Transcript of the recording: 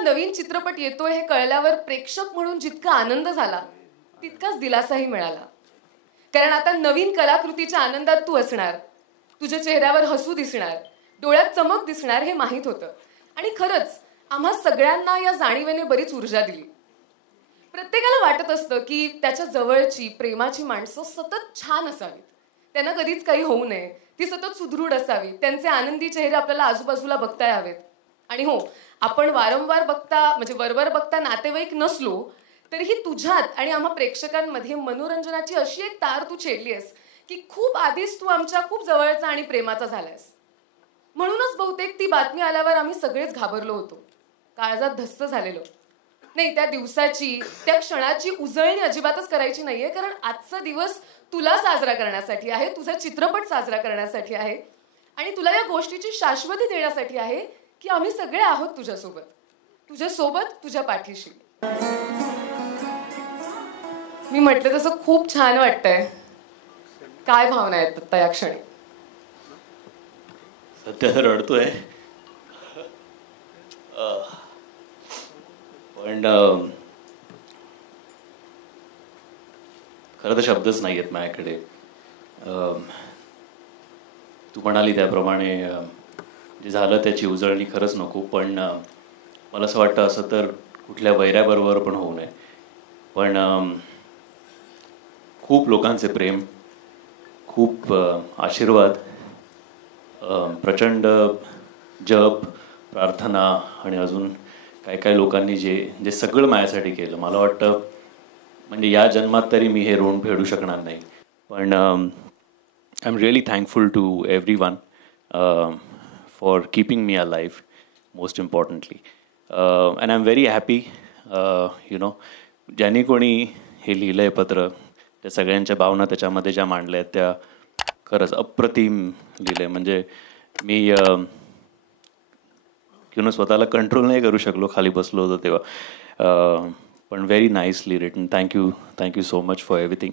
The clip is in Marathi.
नवीन चित्रपट येतोय हे कळल्यावर प्रेक्षक म्हणून जितका आनंद झाला तितकाच दिलासाही मिळाला. कारण आता नवीन कलाकृतीच्या आनंदात तू असणार, तुझ्या चेहऱ्यावर हसू दिसणार, डोळ्यात चमक दिसणार हे माहीत होतं. आणि खरंच आम्हा सगळ्यांना या जाणीवेने बरीच ऊर्जा दिली. प्रत्येकाला वाटत असतं की त्याच्या जवळची प्रेमाची माणसं सतत छान असावीत, त्यांना कधीच काही होऊ नये, ती सतत सुदृढ असावी, त्यांचे आनंदी चेहरे आपल्याला आजूबाजूला बघता यावेत. आणि हो, आपण वारंवार बघता म्हणजे वरवर बघता नातेवाईक नसलो तरीही तुझ्यात आणि आम्हा प्रेक्षकांमध्ये मनोरंजनाची अशी एक तार तू छेडली आहेस की खूप आधीच तू आमच्या खूप जवळचा आणि प्रेमाचा झालायस. म्हणूनच बहुतेक ती बातमी आल्यावर आम्ही सगळेच घाबरलो होतो, काळजात धस्स झालेलो. नाही, त्या दिवसाची त्या क्षणाची उजळणी अजिबातच करायची नाहीये, कारण आजचा दिवस तुला साजरा करण्यासाठी आहे, तुझा चित्रपट साजरा करण्यासाठी आहे आणि तुला या गोष्टीची शाश्वती देण्यासाठी आहे की आम्ही सगळे आहोत तुझ्यासोबत, तुझ्यासोबत, तुझ्या पाठीशी. मी म्हटलं तसं खूप छान वाटतंय. काय भावना आहेत आता या क्षणी? सध्या रडतोय, पण खरं तर शब्दच नाही आहेत माझ्याकडे. तू म्हणाली त्याप्रमाणे जे झालं त्याची उजळणी खरंच नको, पण मला असं वाटतं असं तर कुठल्या वैऱ्याबरोबर पण होऊ नये. पण खूप लोकांचे प्रेम, खूप आशीर्वाद, प्रचंड जप, प्रार्थना आणि अजून काय काय लोकांनी जे सगळं माझ्यासाठी केलं, मला वाटतं म्हणजे या जन्मात तरी मी हे ऋण फेडू शकणार नाही. पण I am really thankful to everyone for keeping me alive, most importantly. And I am very happy ज्यांनी कोणी हे लिहिलं आहे पत्र, त्या सगळ्यांच्या भावना त्याच्यामध्ये ज्या मांडल्या आहेत त्या खरंच अप्रतिम लिहिलं आहे. म्हणजे मी स्वतःला कंट्रोल नाही करू शकलो, खाली बसलो होतो तेव्हा. पण very nicely written. Thank you so much for everything.